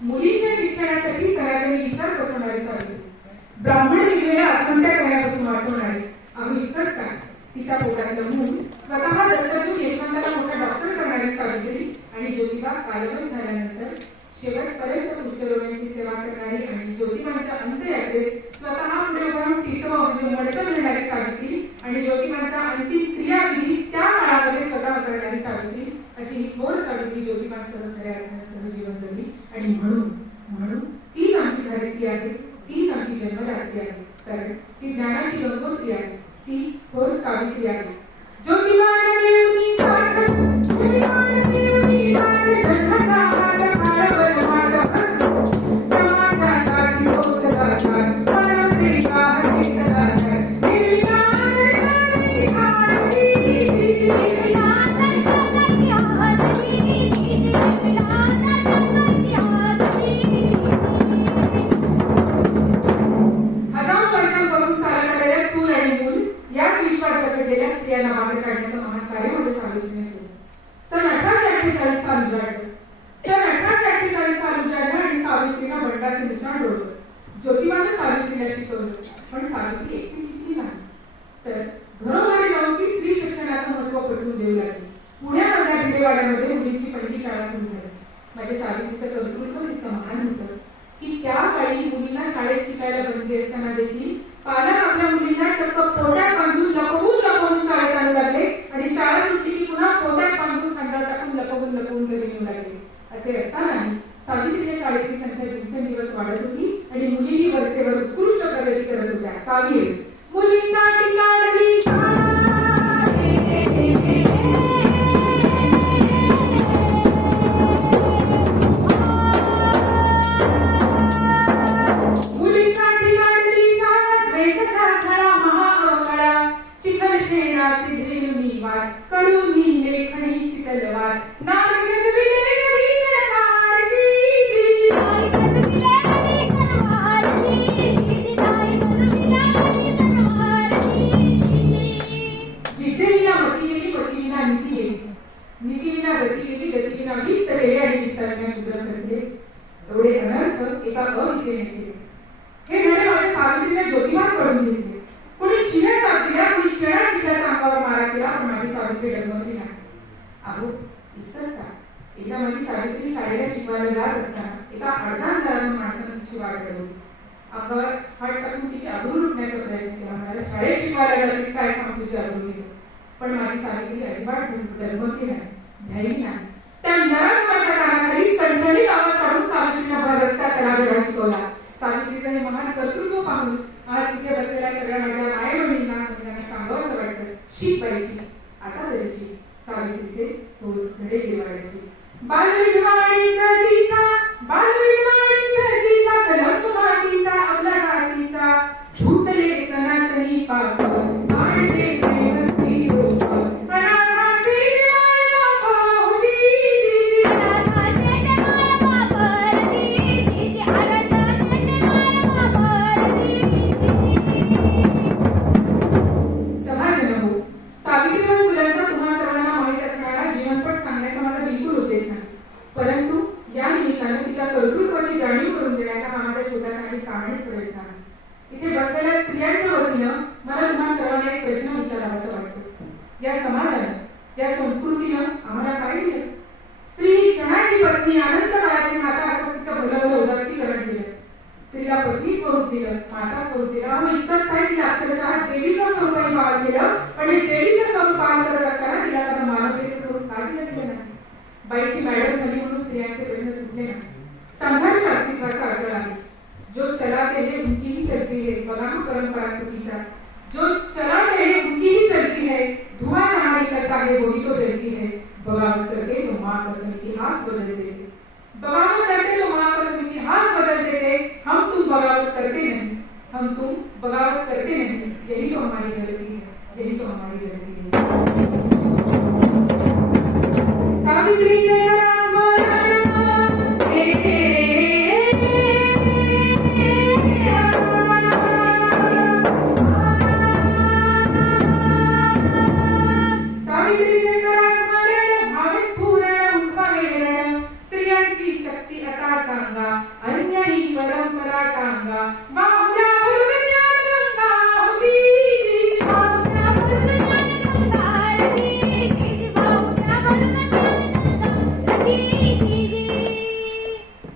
मुलींच्या शिक्षणासाठी सनातनी विचार बसवणारे सावित्री ब्राह्मण निघलेल्या आत्महत्या करण्यापासून वाचवणारे. आम्ही इतकंच काय तिच्या पोटातलं मूल स्वतः दत्तजून यशवंताला मोठा डॉक्टर करणारी सावित्री आणि ज्योतिबा कार्यक्रम झाल्यानंतर शेवटपर्यंत कुष्ठरोग्यांची सेवा करणारी आणि ज्योतिबांच्या अंत्ययात्रेत स्वतः पुढे वळून टिटवा म्हणजे मडकं घेणारी सावित्री आणि ज्योतिबांचा अंतिम क्रियाविधी त्या काळामध्ये स्वतः करणारी सावित्री अशी ही थोर सावित्री ज्योतिबांसह खऱ्या सहजीवन जगली. आणि म्हणून म्हणून तीच आमची खरेदी आहे. सावित्रीला शिकवलं पण सावित्री एकटी शिकली नाही. तर घरोघरी जाऊन ती स्त्री शिक्षणाचं महत्त्व पटवून देऊ लागली. पुण्यामधल्या भिडेवाड्यामध्ये मुलींची पहिली शाळा सुरू झाली. माझ्या सावित्रीचं कर्तृत्व इतकं महान होतं की त्या काळी मुलींना शाळेत शिकायला बंदी असताना देखील करत एकदा सावित्री शाळेला शिकवायला जात असताना एका अर्धांतरानं माणसानं तिची वाट घडवली अंगावर हात टाकून तिची आबरू लुटण्याचा प्रयत्न केला. मला शाळेत शिकवायला जाते काय काम तुझी आबरू गेलं? पण माझी सावित्री अजिबात डगमगली नाही भ्यायली नाही. त्या नरकाच्या कानाखाली सणसणीत आवाज काढून सावित्रीला भर रस्त्यात त्याला शिकवला. सावित्रीचं हे महान कर्तृत्व पाहून आज तिथे बसलेल्या सगळ्या माझ्या आई बहिणींना मुलांना सांगावं असं वाटतं. शीत पाहिजे आता तरी सावित्रीचे थोर धडे दिवाळीचे बालविधवाणी सदीचा बालविधवाणी या संस्कृतीनं आम्हाला काय दिलं? स्त्री ही क्षणाची पत्नी अनंत काळाची माता असं तिचं भलं भलं उदात्तीकरण केलं स्त्रीला पत्नी स्वरूप दिलं माता स्वरूप दिलं. आम्ही इतकंच काय तिला अक्षरशः देवीचं स्वरूपही पालन केलं पण हे देवीचं स्वरूप पालन करत असताना तिला आता मानवतेचं स्वरूप का दिलं गेलं नाही? बाईची मॅडम झाली म्हणून स्त्रियांचे प्रश्न सुटले नाही. बगावत करके तो माँ कसम इतिहास बदल देते बगावत करके तो माँ कसम इतिहास बदल देते हम तुम बगावत करते नहीं. हम तुम बगावत करते नहीं. यही तो हमारी गलती है. यही तो हमारी गलती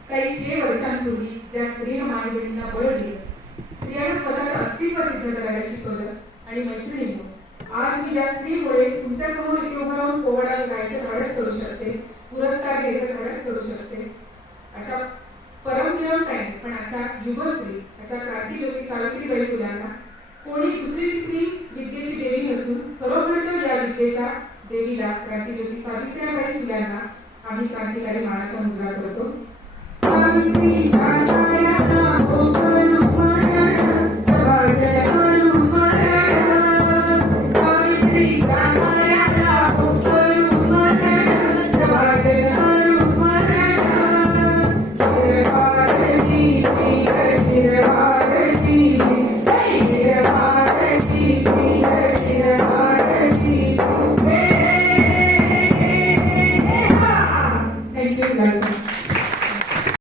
काही शे वर्षांपूर्वी ज्या स्त्रीनं माय बहिणींना बळ दिलं स्त्रियांना स्वतःचं अस्तित्व सिद्ध करायला शिकवलं आणि मैत्रिणींनो आज मी या स्त्रीमुळे तुमच्यासमोर इथे उभं राहून पोवाडा गायचं धाडस करू शकते पुरस्कार घ्यायचं धाडस करू शकते. अशा परमनियम टाईम पण अशा युगश्री अशा क्रांतीज्योती सावित्रीबाई फुलांना कोणी दुसरी तिसरी विद्येची देवी नसून खरोखरच्या या विद्येच्या देवीला क्रांतीज्योती सावित्रीबाई फुलांना आम्ही क्रांतिकारी मानाचा मुजरा करतो